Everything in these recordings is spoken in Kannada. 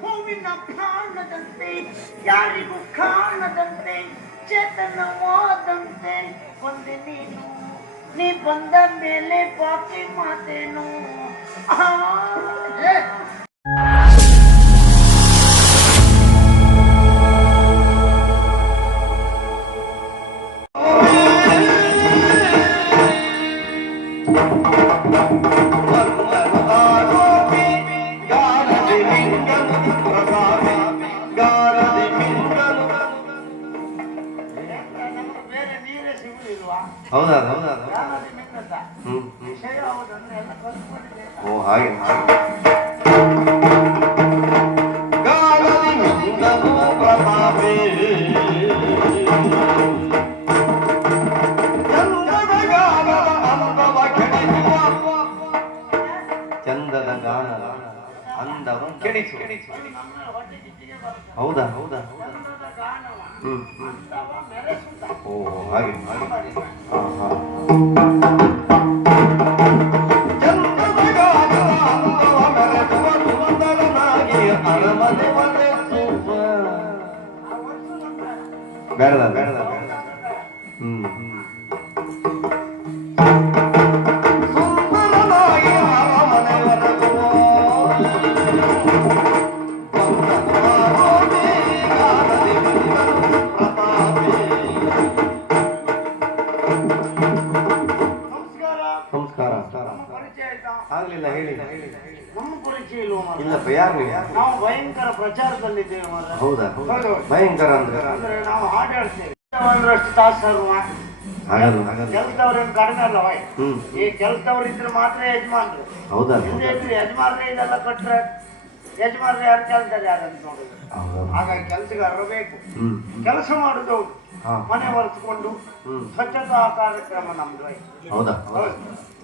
ಹೂವಿನ ಕಾಣದಂತೆ ಯಾರಿಗೂ ಕಾಣದಂತೆ ಚೇತನವಾದಂತೆ ಬಂದೆ ನೀನು. ನೀ ಬಂದ ಮೇಲೆ ಬಾಕಿ ಮಾತೇನು. Thank ನಮ್ಗೆ ಹೌದಾ ಹೌದಾ ಹ್ಞೂ ಹ್ಞೂ ಓ, ಹಾಗೆ. ಚಂದದ ಗಾನ ಅಂದವ ಕೆಡಿಸು. ಹೌದಾ ಹೌದಾ? ಹ್ಮ್. ಓ, ಹಾಗೆ ಹಾಗೆ. ಹಾ ಹಾ ಆಗ್ಲಿಲ್ಲ ಹೇಳಿ. ನಮ್ಮ ಪರಿಚಯ ಇಲ್ವ ಇಲ್ಲ ಯಾರು ನೀವು ನಾವು ಭಯಂಕರ ಪ್ರಚಾರದಲ್ಲಿದ್ದೇವೆ ಮಾರ್ರೆ. ಹೌದಾ? ಭಯಂಕರ ಅಂದ್ರೆ? ಅಂದ್ರೆ ನಾವು ಹಾಡು ಹೇಳ್ತೇವೆ ಒಂದರಷ್ಟು ತಾಸು ಸರ್ವ ಹಾಗಲ್ಲ ಹಾಗಲ್ಲ ಕೆಲಸದವ್ರೇನು ಕಡಿಮೆ ಅಲ್ಲ ವೈ ಹ್ಮ್. ಈ ಕೆಲಸದವ್ರು ಇದ್ರೆ ಮಾತ್ರ ಯಜಮಾನ್ರು. ಹೌದಾ? ಹಿಂದೆ ಇದ್ರೆ ಯಜಮಾನ್ರೆ ಇದೆಲ್ಲ ಕೊಟ್ರೆ ಯಜಮಾನ್ರು ಯಾರು ಕೆಲಸದಾರ ಯಾರು ಅಂತ ನೋಡುದು. ಹೌದಾ? ಹಾಗಾಗಿ ಕೆಲಸಗಾರರು ಬೇಕು. ಹ್ಮ್. ಕೆಲಸ ಮಾಡುದು ಹೌದು. ಹಾ. ಮನೆ ಒರೆಸ್ಕೊಂಡು ಹ್ಮ್. ಸ್ವಚ್ಛತಾ ಕಾರ್ಯಕ್ರಮ ನಮ್ದು. ವೈ. ಹೌದಾ? ಹೌದು.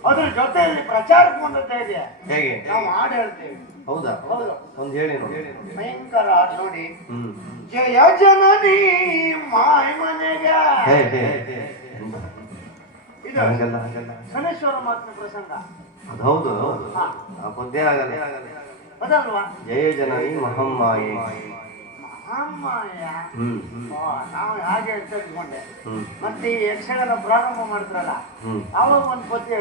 ಅದ್ರ ಜೊತೆಯಲ್ಲಿ ಪ್ರಚಾರಕ್ಕೆ ಒಂದು ಧೈರ್ಯ ಹೇಗೆ? ನಾವು ಹಾಡು ಹೇಳ್ತೇವೆ. ಹೌದಾ? ಹೌದು. ಒಂದ್ ಹೇಳಿ ಭಯಂಕರ ನೋಡಿ. ಜಯ ಜನನಿ ಮಾಯ ಮನೆಗೆ. ಇದು ಹಂಗಲ್ಲ ಹಂಗಲ್ಲ. ಶನೇಶ್ವರ ಮಾತಿನ ಪ್ರಸಂಗ. ಅದು ಹೌದು ಹಾ. ಆ ಪದ್ಯ ಆಗಲ್ಲ. ಅದಲ್ವಾ ಜಯ ಜನನಿ ಮಹಮ್ಮಾಯಿ ಮಹಾಮಾಯ ಹ್ಮ್ ಹ್ಮ್ ಓ, ನಾವು ಹಾಗೆ ತಿಳ್ಕೊಂಡೆ ಮತ್ತೆ ಈ ಯಕ್ಷಗಾನ ಪ್ರಾರಂಭ ಮಾಡ್ತಾರಲ್ಲ ಅವಾಗ ಒಂದು ಪದ್ಯ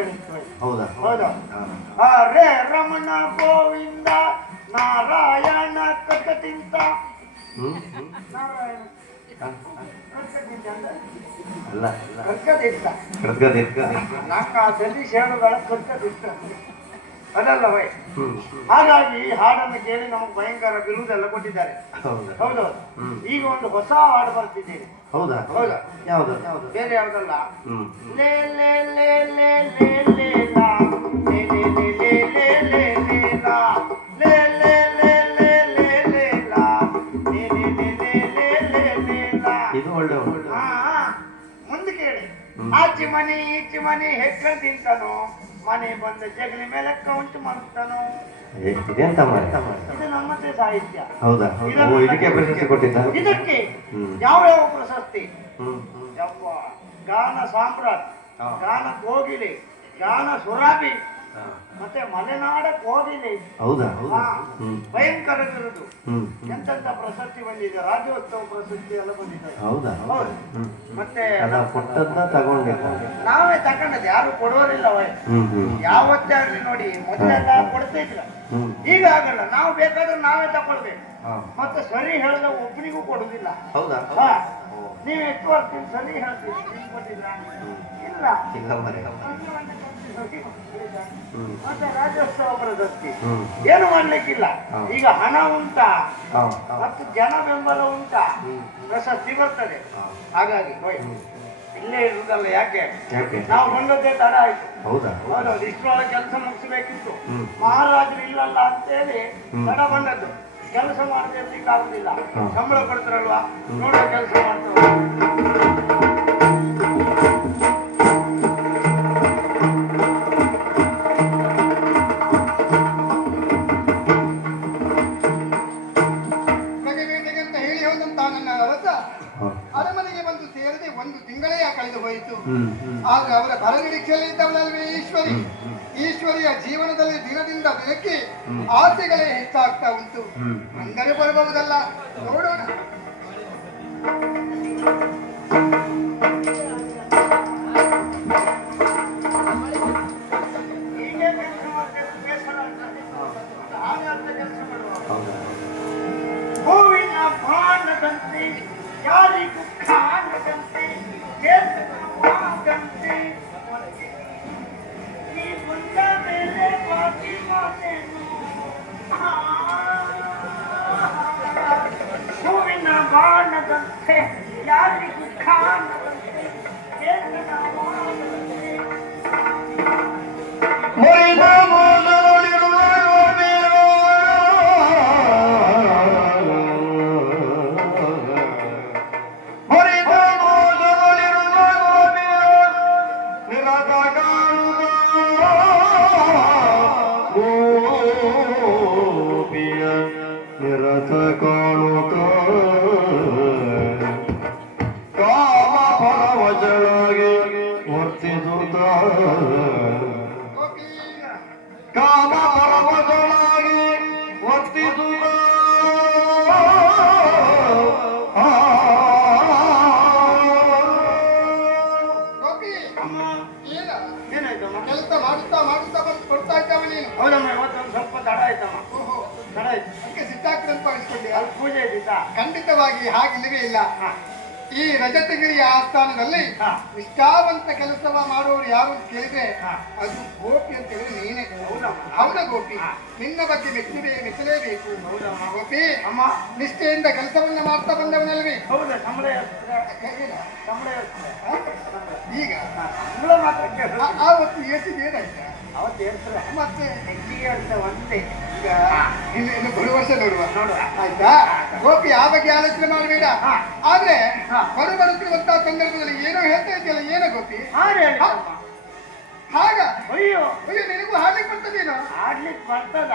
ಹೌದಾ? ಹೌದು. ಆ ರೇ ರಮಣ ಗೋವಿಂದ ನಾರಾಯಣ ಕಕ್ಕತಿಂತ ನಾರಾಯಣ ಕರ್ಗದೆ. ನಂಗೆ ಆ ಸತೀಶ್ ಹೇಳುಗಳ ಕಕ್ಕದಿತ್ತ ಅದಲ್ಲ ವೈ ಹಾಗಾಗಿ ಈ ಹಾಡನ್ನು ಕೇಳಿ ನಮಗೆ ಭಯಂಕರ ಬಿರುದೆಲ್ಲ ಕೊಟ್ಟಿದ್ದಾರೆ ಹೌದಾ. ಈಗ ಒಂದು ಹೊಸ ಹಾಡು ಬರ್ತಿದ್ದೀರಿ ಹೌದಾ ಹೌದಾ ಯಾವುದು ಯಾವುದು ಬೇರೆ ಯಾವುದಲ್ಲ ಮುಂದ ಲೇ ಲೇ ಲೇ ಲೇ ಲೇ ಲೇ ಲಾ. ಲೇ ಲೇ ಲೇ ಲೇ ಲೇ ಲೇ ಲೇ ಲಾ. ಲೇ ಲೇ ಲೇ ಲೇ ಲೇ ಲೇ ಲಾ. ಲೇ ಲೇ ಲೇ ಲೇ ಲೇ ಲೇ ಲೇ ಲಾ. ಇದು ಒಳ್ಳೆ ಉಂಟು ಹಾ, ಮುಂದೆ ಕೇಳಿ ಆಚಿ ಮನಿ ಈಚಿ ಮನಿ ಮನೆ ಹೆಕ್ಕ ತಿಂತಾನೋ ಮನೆ ಬಂದ ಜಗಲಿ ಮೇಲೆ ಕೌಂಟ್ ಮಾಡ್ತಾನೋ? ಇದೆಂತ? ಇದು ನಮ್ಮದೇ ಸಾಹಿತ್ಯ. ಹೌದಾ? ಓ ಇದಕ್ಕೆ ಪ್ರಶಸ್ತಿ ಕೊಟ್ಟಿದ್ದ? ಇದಕ್ಕೆ ಯಾವ ಯಾವ ಪ್ರಶಸ್ತಿ? ಯವ್ವ ಗಾನ ಸಾಮ್ರಾಟ್ ಗಾನ ಕೋಗಿಲೆ ಗಾನ ಸುರಾಬಿ. ಮತ್ತೆ ಮಲೆನಾಡ ಕೋಗಿಲೆ ಹೌದಾ ಭಯಂಕರ. ಎಂತೆಂತ ಪ್ರಶಸ್ತಿ ಬಂದಿದೆ ರಾಜ್ಯೋತ್ಸವ ಪ್ರಶಸ್ತಿ ಎಲ್ಲ ಬಂದಿದೆ. ಹೌದಾ ಮತ್ತೆ ನಾವೇ ತಗೊಂಡದ್ದು ಯಾರು ಕೊಡೋರಿಲ್ಲ ಯಾವತ್ತೇ ಆಗ್ಲಿ ನೋಡಿ ಮೊದಲೆಲ್ಲ ಕೊಡ್ತಿದ್ರ. ಈಗ ಆಗಲ್ಲ ನಾವು ಬೇಕಾದ್ರೆ ನಾವೇ ತಗೊಳ್ಬೇಕು. ಮತ್ತೆ ಸರಿ ಹೇಳಿದ ಒಬ್ಬನಿಗೂ ಕೊಡುದಿಲ್ಲ. ಹೌದಾ. ನೀವು ಎಷ್ಟು ವರ್ಷ ಸರಿ ಹೇಳ್ತೀವಿ? ಇಲ್ಲ. ಇಲ್ಲ ಮತ್ತೆ ರಾಜ್ಯೋತ್ಸವ ಪ್ರಶಸ್ತಿ ಏನು ಮಾಡ್ಲಿಕ್ಕಿಲ್ಲ. ಈಗ ಹಣ ಉಂಟಾ. ಮತ್ತು ಜನ ಬೆಂಬಲ ಉಂಟಾ. ಪ್ರಶಸ್ತಿ ಬರ್ತದೆ. ಹಾಗಾಗಿ ಇಲ್ಲೇ ಇರುದಲ್ಲ ಯಾಕೆ? ನಾವು ಬಂದದ್ದೇ ತಡ ಆಯ್ತು. ಹೌದಾ? ಹೌದೌದು ಕೆಲಸ ಮುಗಿಸ್ಬೇಕಿತ್ತು. ಮಹಾರಾಜರು ಇಲ್ಲಲ್ಲ ಅಂತೇಳಿ. ತಡ ಬಂದದ್ದು. ಕೆಲಸ ಮಾಡದೆ ಇರ್ಲಿಕ್ಕೆ ಆಗುದಿಲ್ಲ. ಸಂಬಳ ಕೊಡ್ತಾರಲ್ವಾ? ನೋಡೋ ಕೆಲಸ ಮಾಡ್ತಾರೆ ಇದ್ದವಳಲ್ವೇ ಈಶ್ವರಿ? ಈಶ್ವರಿಯ ಜೀವನದಲ್ಲಿ ದಿನದಿಂದ ದಿನಕ್ಕೆ ಆಸೆಗಳೇ ಹೆಚ್ಚಾಗ್ತಾ ಉಂಟು. ಅಂದರೆ ಬರಬಹುದಲ್ಲ? ನೋಡೋಣ. ಖಂಡಿತವಾಗಿ ಹಾಗಿಲ್ಲವೇ ಇಲ್ಲ. ಈ ರಜತಗಿರಿಯ ಆಸ್ಥಾನದಲ್ಲಿ ಇಷ್ಟಾವಂತ ನಿಷ್ಠಾವಂತ ಕೆಲಸವ ಮಾಡುವವರು ಯಾರು ಕೇಳಿದ್ರೆ ಅದು ಗೋಪಿ ಅಂತ ಹೇಳಿದ್ರೆ ನೀನೇ ಹೌದ ಗೋಪಿ. ನಿನ್ನ ಬಗ್ಗೆ ಮೆಚ್ಚಲೇ ಮೆಚ್ಚಲೇಬೇಕು. ಗೋಪಿ ಅಮ್ಮ. ನಿಷ್ಠೆಯಿಂದ ಕೆಲಸವನ್ನ ಮಾಡ್ತಾ ಬಂದವನಲ್ವೇ? ಈಗ ಆ- ಹೊತ್ತು ಏಸಿಗೆ ಏನಾಯ್ತಾ ಅವತ್ತು ಹೇಳ್ತಾರೆ. ಮತ್ತೆ ಹೆಚ್ಚಿಗೆ ಅಂತ ಒಂದೇ. ಈಗ ಇನ್ನು ಇನ್ನು ಬರುವ ವರ್ಷ ನೋಡುವ. ನೋಡುವ. ಆಯ್ತಾ? ಗೋಪಿ ಆ ಬಗ್ಗೆ ಆಲೋಚನೆ ಮಾಡಬೇಡ. ಆದ್ರೆ ಹಾ. ಬರು ಬರುತ್ತಿರುವಂತಹ ಸಂದರ್ಭದಲ್ಲಿ ಏನೋ ಹೇಳ್ತಾ ಇದೆಯಲ್ಲ ಏನೋ ಗೋಪಿ? ಹಾಗ? ಅಯ್ಯೋ. ಅಯ್ಯೋ ನಿನಗೂ ಹಾಡ್ಲಿಕ್ಕೆ ಬರ್ತದೇನೋ? ಹಾಡ್ಲಿಕ್ಕೆ ಬರ್ತದ.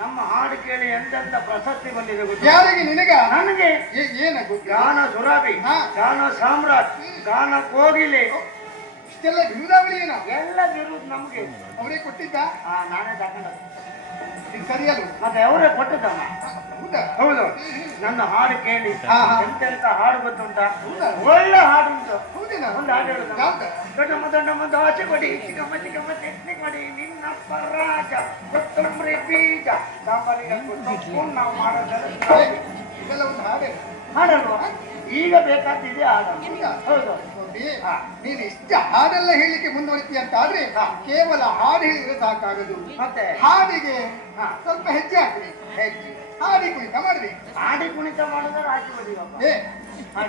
ನಮ್ಮ ಹಾಡು ಕೇಳಿ ಎಂತೆಂತ ಪ್ರಶಸ್ತಿ ಬಂದಿದೆ ಗೊತ್ತಾ? ಯಾರಿಗೆ? ನಿನಗ? ನನಗೆ. ಏನ ಗಾನ ಸುರಭಿ. ಗಾನ ಸಾಮ್ರಾಟ್ ಗಾನ ಕೋಗಿಲೆ ಇಷ್ಟೆಲ್ಲ ಏನೋ? ಎಲ್ಲ ಬಿರುದು ನಮ್ಗೆ. ಅವರೇ ಕೊಟ್ಟಿದ್ದ? ಆ, ನಾನೇ ಇದು ಸರಿಯಲ್ಲ ಮತ್ತೆ ಅವರೇ ಕೊಟ್ಟಿದ್ದಮ್ಮ. ಹೌದಾ? ಹೌದು. ನನ್ನ ಹಾಡು ಕೇಳಿ. ಹಾ, ಹಾ. ಎಂತೆಂತ ಹಾಡು ಗೊತ್ತುಂಟ? ಹೌದಾ? ಒಳ್ಳೆ ಹಾಡು ಉಂಟು. ಹೌದೇನಾ ಒಂದು ಹಾಡು ಹೇಳುದಮ್ಮ. ಯಾವ್ದು? ದೊಡ್ಡಮ್ಮ ದೊಡ್ಡಮ್ಮ ದೋಸೆ ಕೊಡಿ ಚಿಕ್ಕಮ್ಮ ಚಿಕ್ಕಮ್ಮ ಚಟ್ನಿ ಕೊಡಿ ನಿನ್ನ ಪರಾಜ ಕೊತ್ತಂಬರಿ ಬೀಜ. ನಾವು ಮಾಡೋದಲ್ಲ ಇದೆಲ್ಲ ಒಂದು ಹಾಡೇ ಹಾಡಲ್ವಾ? ಈಗ ಬೇಕಾದಿದೆ ಹಾಡು. ಹೌದಾ? ಹಾ. ನೀನು ಇಷ್ಟ ಹಾಡೆಲ್ಲ ಹೇಳಿಕ್ಕೆ ಮುಂದುವರಿತೀಯ ಅಂತ ಆದ್ರೆ ಕೇವಲ ಹಾಡು ಹೇಳಿದ್ರೆ ಸಾಕಾಗದು. ಮತ್ತೆ? ಹಾಡಿಗೆ. ಸ್ವಲ್ಪ ಹೆಜ್ಜೆ ಹಾಕ್ರಿ. ಹೆಜ್ಜೆ. ಹಾಡಿ ಕುಣಿತ ಮಾಡ್ರಿ. ಹಾಡಿ ಕುಣಿತ ಮಾಡಿದ್ರೆ ಬಡಿಯಪ್ಪ ಏ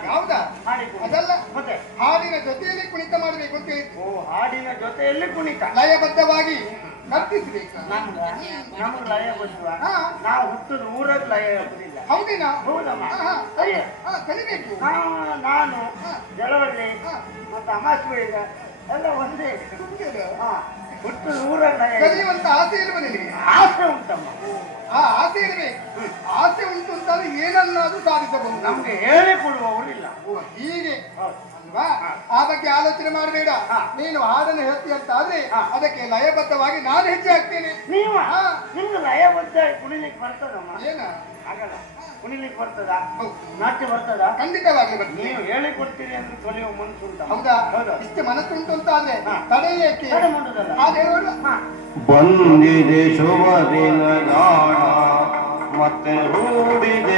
ಹೌದಾ? ಅದಲ್ಲ ಮತ್ತೆ? ಹಾಡಿನ ಜೊತೆಯಲ್ಲಿ ಕುಣಿತ ಮಾಡಬೇಕು ಅಂತ ಹೇಳಿ ಓ ಹಾಡಿನ ಜೊತೆಯಲ್ಲಿ ಕುಣಿತ. ಲಯಬದ್ಧವಾಗಿ ನರ್ತಿಸ್ಬೇಕು ನಮ್ಗ? ನಮ್ಗೆ ಲಯ ಬದ್ಧ. ನಾವು ಹುಟ್ಟದ ಊರಾಗ ಲಯ ಬರುದಿಲ್ಲ ಹೌದೇನಾ ಹೌದಮ್ಮ. ಸರಿ. ಹಾ. ಕಲಿಬೇಕು. ನಾನು. ಜಲವಳ್ಳಿ. ಮತ್ತೆ ಅಮಾಸ್ಬೇಗ ಎಲ್ಲ ಒಂದೇ? ಹಾ. ಊರಾಗ ಲಯ ಕಲಿಯುವಂತ ಆಸೆ ಇರುವ ನಿನಗೆ? ಆಸೆ ಉಂಟಮ್ಮ. ಆ ಆಸೆ ಇರಬೇಕು. ಆಸೆ ಉಂಟು ಅಂತಾದ್ರೆ ಏನನ್ನಾದ್ರೂ ಸಾಧಿಸಬಹುದು. ನಮ್ಗೆ ಹೇಳಿಕೊಡುವವರು ಇಲ್ಲ. ಹೀಗೆ. ಹೌದು. ಅಲ್ವಾ ಆ. ಬಗ್ಗೆ ಆಲೋಚನೆ ಮಾಡಬೇಡ. ಹಾ. ನೀನು ಹಾಡನ್ನು ಹೇಳ್ತೀಯ ಅಂತ ಆದ್ರೆ ಹಾ. ಅದಕ್ಕೆ ಲಯಬದ್ಧವಾಗಿ ನಾನು ಹೆಜ್ಜೆ ಹಾಕ್ತೇನೆ ನೀವು? ಹಾ. ನಿಮ್ಗೆ ಲಯ ಬದ್ಧ ಕುಣಿಲಿಕ್ಕೆ ಬರ್ತದಮ್ಮ? ಏನ? ಆಗಲ್ಲ ಕುಣಿಲಿಕ್ಕೆ ಬರ್ತದ. ನಾಟ್ಯ ಬರ್ತದ? ಖಂಡಿತವಾಗಿ ಬರ್ತೀನಿ ನೀವು ಹೇಳಿ ಕೊಡ್ತೀರಿ ಅಂದ್ರೆ ಕಲಿಯುವ ಮನಸ್ಸು ಉಂಟ ಹೌದಾ? ಹೌದಾ. ಇಷ್ಟು ಮನಸ್ಸುಂಟು ಅಂತ ಆದ್ರೆ ಹಾ. ತಡೆ ಏಕೆ? ತಡೆ ಮಾಡುದಲ್ಲ? ಹಾಗೆ ಹೇಳು. ಬಂದಿದೆ ಶುಭ ದಿನ ಮತ್ತೆ ಹೂಡಿದೆ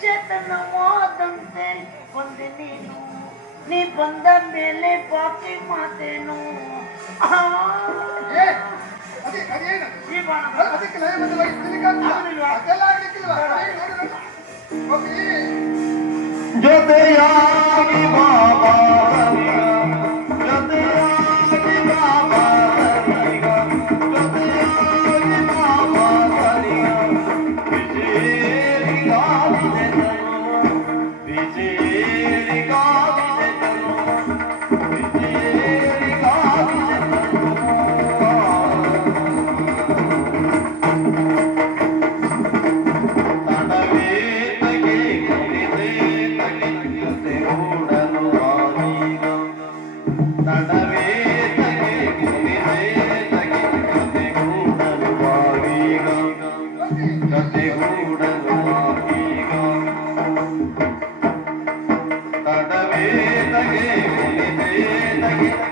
ಚೇತನವಾದಂತೆ ಬಂದೆ ನೀನು ನೀ ಬಂದ ಮೇಲೆ ಬಾಕಿ ಮಾತೇನು? ಆ. ಏ,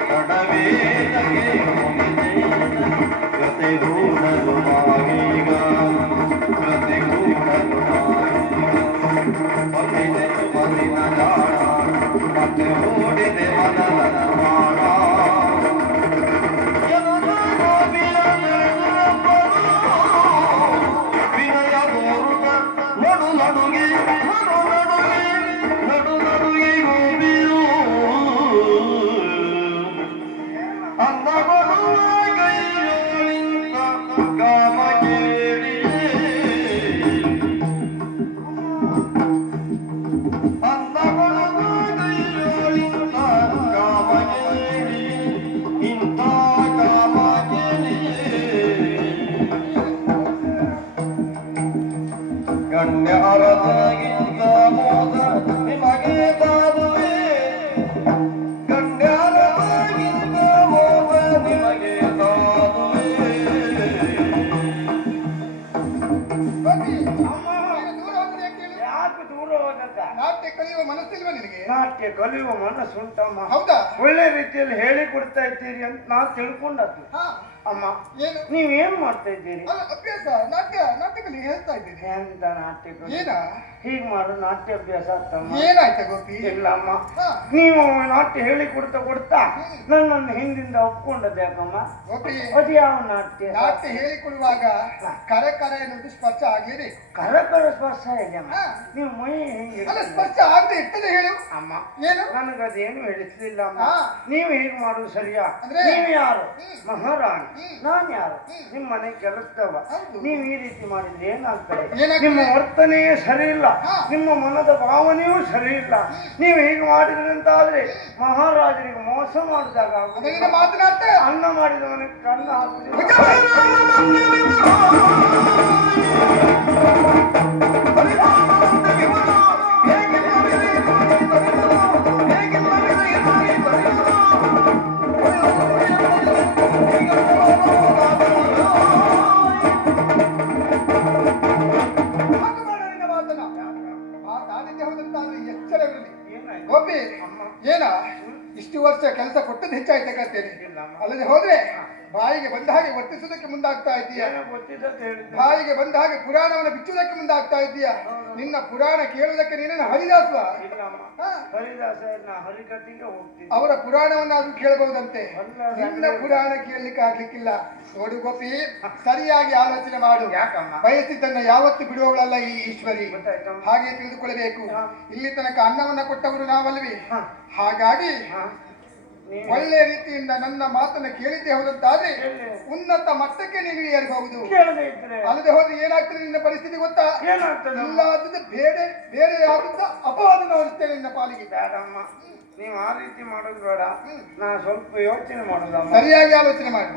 ತಡವೇ ತಗೆ ಗಿರಿದೆ ಜೊತೆ ಓಡಲು ಹೇಳು? ನಾಟ್ಯ ಕಲಿಯುವ ಮನಸ್ಸಿಲ್ವ ನಿನಗೆ? ನಾಟ್ಯ ಕಲಿಯುವ ಮನಸ್ಸುಂಟಮ್ಮ ಹೌದಾ? ಒಳ್ಳೆ ರೀತಿಯಲ್ಲಿ ಹೇಳಿ ಕೊಡ್ತಾ ಇದ್ದೀರಿ ಅಂತ ನಾನು ತಿಳ್ಕೊಂಡದ್ದು. ಹಾ. ಅಮ್ಮ ಏನು? ಏನ್ ಮಾಡ್ತಾ ಇದ್ದೀರಿ? ಅಭ್ಯಾಸ ನಾಟ್ಯ ನಾಟ್ಯ ಕಲಿ ಹೇಳ್ತಾ ಇದ್ದೀರಿ. ಎಂತ ನಾಟ್ಯ ಏನ? ಹೀಗ್ ಮಾಡು ನಾಟ್ಯ ಅಭ್ಯಾಸ ಆಗ್ತಮ್ಮ. ಏನಾಯ್ತ ಗೋಪಿ? ಇಲ್ಲ ಅಮ್ಮ ನೀವು ನಾಟ್ಯ ಹೇಳಿ ಕೊಡ್ತಾ ಕೊಡ್ತಾ ನನ್ನನ್ನು ಹಿಂದಿಂದ ಒಪ್ಕೊಂಡದ್ದು ಯಾಕಮ್ಮ? ಅದು ಯಾವ ನಾಟ್ಯ? ನಾಟ್ಯ ಹೇಳಿಕೊಡುವಾಗ ಕರೆ ಕರೆ ಎನ್ನುವುದು ಸ್ಪರ್ಶ ಕರೆ ಕರೆ ಸ್ಪರ್ಶ ಅಮ್ಮ ನೀವು ಮೈ ಹೆಂಗೆ ಅಲ್ಲ ಸ್ಪರ್ಶ ಆಗದೆ ಇರ್ತದೆ ಹೇಳು. ಅಮ್ಮ ಏನು? ನನಗದೇನು ಹೇಳಿಸ್ಲಿಲ್ಲ ಅಮ್ಮ. ನೀವು ಹೀಗೆ ಮಾಡುದು ಸರಿಯಾ? ನೀವು ಯಾರು. ಮಹಾರಾಣಿ. ನಾನು ಯಾರು. ನಿಮ್ಮ ಮನೆ ಕೆಲಸದವ. ನೀವು ಈ ರೀತಿ ಮಾಡಿದ್ರೆ ಏನಾಗ್ತದೆ? ನಿಮ್ಮ ವರ್ತನೆಯೇ ಸರಿ ಇಲ್ಲ ನಿಮ್ಮ ಮನದ ಭಾವನೆಯೂ ಸರಿ ಇಲ್ಲ ನೀವು ಹೀಗೆ ಮಾಡಿದ್ರಂತಾದ್ರೆ ಆದ್ರೆ ಮಹಾರಾಜರಿಗೆ ಮೋಸ ಮಾಡಿದಾಗ ಅನ್ನ ಮಾಡಿದವನಿಗೆ ಕನ್ನ ಹಾಕುದಿಲ್ಲ ವರ್ತಿಸುವುದಕ್ಕೆ ಮುಂದಾಗ್ತಾ ಇದೆಯಾ ಬಾಯಿಗೆ ಬಂದ ಹಾಗೆ ಪುರಾಣವನ್ನು ಬಿಚ್ಚುವುದಕ್ಕೆ ಮುಂದಾಗ್ತಾ ಇದೆಯಾ ನಿನ್ನ ಪುರಾಣ ಕೇಳುವುದಕ್ಕೆ ನೀನೇನು ಹರಿದಾಸ ಅವರ ಪುರಾಣವನ್ನಾದ್ರೂ ಕೇಳಬಹುದಂತೆ. ನಿನ್ನ ಪುರಾಣ ಕೇಳಲಿಕ್ಕೆ ಆಗ್ಲಿಕ್ಕಿಲ್ಲ. ನೋಡು ಗೋಪಿ ಸರಿಯಾಗಿ ಆಲೋಚನೆ ಮಾಡು. ಬಯಸಿದ್ದನ್ನ ಯಾವತ್ತು ಬಿಡುವವಳಲ್ಲ ಈ ಈಶ್ವರಿ. ಹಾಗೆ ತಿಳಿದುಕೊಳ್ಳಬೇಕು. ಇಲ್ಲಿ ತನಕ ಅನ್ನವನ್ನ ಕೊಟ್ಟವರು ನಾವಲ್ವಿ? ಹಾಗಾಗಿ ಒಳ್ಳೆ ರೀತಿಯಿಂದ ನನ್ನ ಮಾತನ್ನು ಕೇಳಿದ್ದೆ ಹೋದಂತಾದ್ರೆ. ಉನ್ನತ ಮಟ್ಟಕ್ಕೆ ನೀನು ಏರಬಹುದು ಅಲ್ಲದೆ ಹೋದ್ರೆ ಏನಾಗ್ತದೆ ನಿನ್ನ ಪರಿಸ್ಥಿತಿ ಗೊತ್ತಾ? ಇಲ್ಲ? ಇಲ್ಲಾದದ್ದು ಬೇರೆ ಬೇರೆ ಆದದ್ದ ಅಪವಾದ ಹೊರಿಸ್ತೇನೆ ನಿನ್ನ ಪಾಲಿಗೆ. ಬೇಡಮ್ಮ. ನೀವು ಆ ರೀತಿ ಮಾಡೋದು ಬೇಡ. ನಾ ಸ್ವಲ್ಪ ಯೋಚನೆ ಮಾಡೋದಮ್ಮ. ಸರಿಯಾಗಿ ಆಲೋಚನೆ ಮಾಡಿ.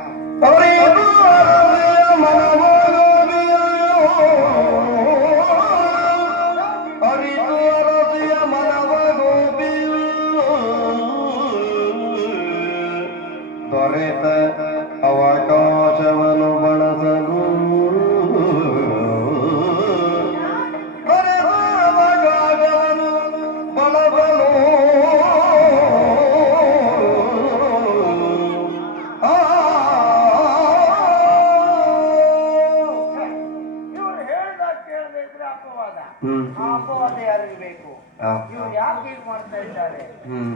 ಇವ್ರು ಯಾಕೆ ಮಾಡ್ತಾ ಇದ್ದಾರೆ.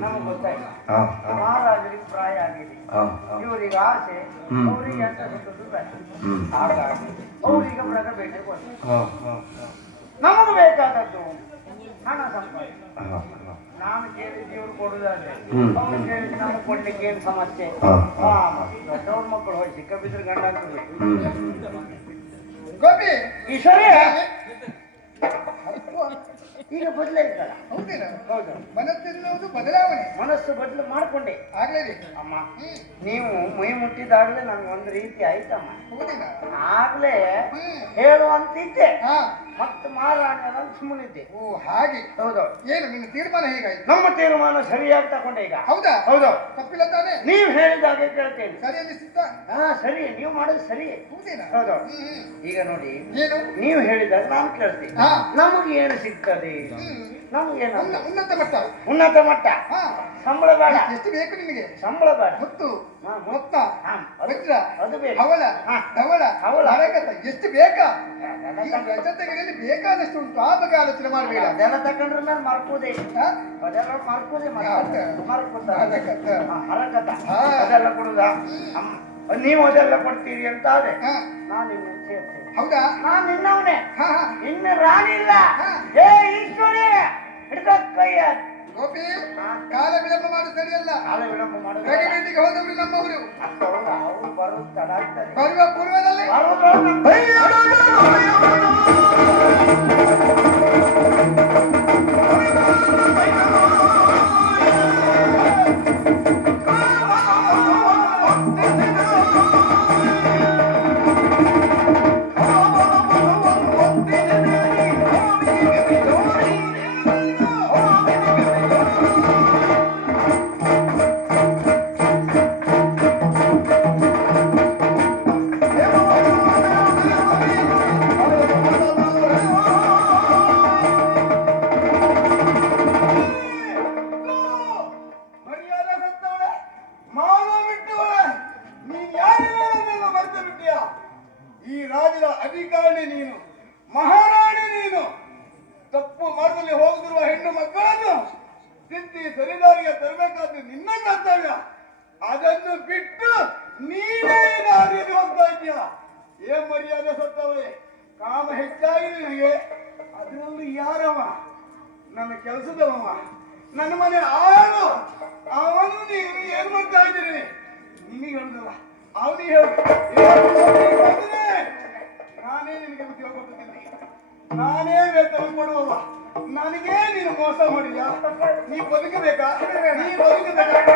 ನಮಗೆ ಗೊತ್ತಾಯ್ತು. ಮಹಾರಾಜರಿಗೆ ಪ್ರಾಯ ಆಗಿದೆ. ಇವರಿಗೆ ಆಸೆ. ಅವರಿಗೆ ಅಂತ ಗೊತ್ತದ್ದು ಬೇಡ ಹಾಗಾಗಿ ಅವರಿಗೆ ಬೇಟೆ ನಮಗೆ ಬೇಕಾದದ್ದು ಹಣ ಸಂಪಾದನೆ. ನಾನು ಕೇಳಿದ್ದು ಇವ್ರು ಕೊಡುದಾದ್ರೆ ಹ್ಮ್. ಅವ್ರು ಕೇಳಿದ್ದು ನಾನು ಕೊಡ್ಲಿಕ್ಕೆ ಏನು ಸಮಸ್ಯೆ? ದೊಡ್ಡವ್ರ ಮಕ್ಕಳು ಹೋಗಿ ಸಿಕ್ಕ ಬಿದ್ರೆ ಗಂಡ ಅಂತ ಹ್ಮ್. ಗೋಪಿ ಈಶ್ವರಿ! ಈಗ ಬದಲಾಯ್ತಲ್ಲ ಹೌದೇನ? ಹೌದು. ಮನಸ್ಸೆನ್ನುವುದು ಬದಲಾವಣೆ. ಮನಸ್ಸು ಬದಲು ಮಾಡ್ಕೊಂಡೆ. ಆಗ್ಲೇ ಅಮ್ಮ ನೀವು ಮೈ ಮುಟ್ಟಿದಾಗಲೇ ನನ್ಗೆ ಒಂದು ರೀತಿ ಆಯ್ತಮ್ಮ. ಹೌದೇನ? ಆಗ್ಲೇ ಹೇಳುವಂತಿದ್ದೆ. ಹಾ. ಮತ್ತೆ ಮಾರಾಣಿ ಅಂತ ಸುಮ್ಮನಿದ್ದೆ ಓ ಹಾಗೆ. ಹೌದು. ಏನು ನಿಮ್ಮ ತೀರ್ಮಾನ ಹೇಗಾಯ್ತು? ನಮ್ಮ ತೀರ್ಮಾನ ಸರಿಯಾಗಿ ತಗೊಂಡೆ ಈಗ. ಹೌದಾ? ಹೌದು. ತಪ್ಪಿಲ್ಲ ತಾನೆ? ನೀವು ಹೇಳಿದಾಗೆ ಕೇಳ್ತೇನೆ. ಸರಿ ಅನ್ನಿಸ್ತ ಹಾ ಸರಿ. ನೀವು ಮಾಡೋದು ಸರಿ. ಹೌದೇನಾ? ಹೌದು. ಈಗ ನೋಡಿ. ಏನು? ನೀವು ಹೇಳಿದಾಗ ನಾನು ಕೇಳ್ತೀನಿ. ಹಾ. ನಮಗೆ ಏನು ಸಿಗ್ತದೆ? ಹ್ಮ್. ನಮಗೇನು ಉನ್ನತ ಮಟ್ಟ. ಉನ್ನತ ಮಟ್ಟ. ಸಂಬಳ ಬೇಡ. ಎಷ್ಟು ಬೇಕು ನಿಮಗೆ? ಸಂಬಳ ಬೇಡ. ಮುತ್ತು. ಹಾ, ಮುತ್ತು. ವಜ್ರ. ಅದು ಬೇಕು. ಹವಳ. ಧವಳ. ಹವಳ. ನರಗತ ಎಷ್ಟು ಬೇಕಾ? ರಜತಗಿರಿಯಲ್ಲಿ ಬೇಕಾದಷ್ಟು ಉಂಟು. ಆ ಬಗ್ಗೆ ಆಲೋಚನೆ ಮಾಡಬೇಡ. ಅದೆಲ್ಲ ತಕೊಂಡ್ರೆ ನಾನು ಮಾರ್ಕೋದೇ. ಹಾ? ಅದೆಲ್ಲ ಮಾರ್ಕೋದೇ ಯಾಕೆ? ಹರಕತ. ಅದೆಲ್ಲ ಕೊಡುದ? ನೀವು ಅದೆಲ್ಲ ಕೊಡ್ತೀರಿ ಅಂತ ಅದೇ. ನಾನು ಹೌದಾ? ನಾನು ನಿನ್ನವನೇ. ಇನ್ನು ರಾಣಿ ಇಲ್ಲ. ಏ ಈಶ್ವರಿ ಹಿಡ್ಕೋ ಕೈಯ ಗೋಪಿ ಕಾಲ ವಿಳಂಬ ಮಾಡು ಸರಿಯಲ್ಲ. ಕಾಲ ವಿಳಂಬ ಮಾಡು ಗಡಿಬೇಟಿಗೆ ಹೋದವರು ನಮ್ಮವರು. ಹೌದಾ, ಬರುವ ತಡ ಆಗ್ತದೆ. ಬರುವ ಪೂರ್ವದಲ್ಲಿ? ಏನ್ ಮಾಡ್ತಾ ಇದ್ದೀರಿ? ನಿಮಗೆ ಹೇಳುದಲ್ಲ ಅವನಿಗೆ ನಾನೇ ನಿನಗೆ ಉದ್ಯೋಗ ಕೊಡ್ತೀನಿ. ನಾನೇ ವೇತನ ಕೊಡುವವ. ನನಗೆ ನೀನು ಮೋಸ ಮಾಡಿದ್ಯಾ? ನೀ ಬದುಕಬೇಕಾ? ನೀ ಬದುಕಬೇಕಾ?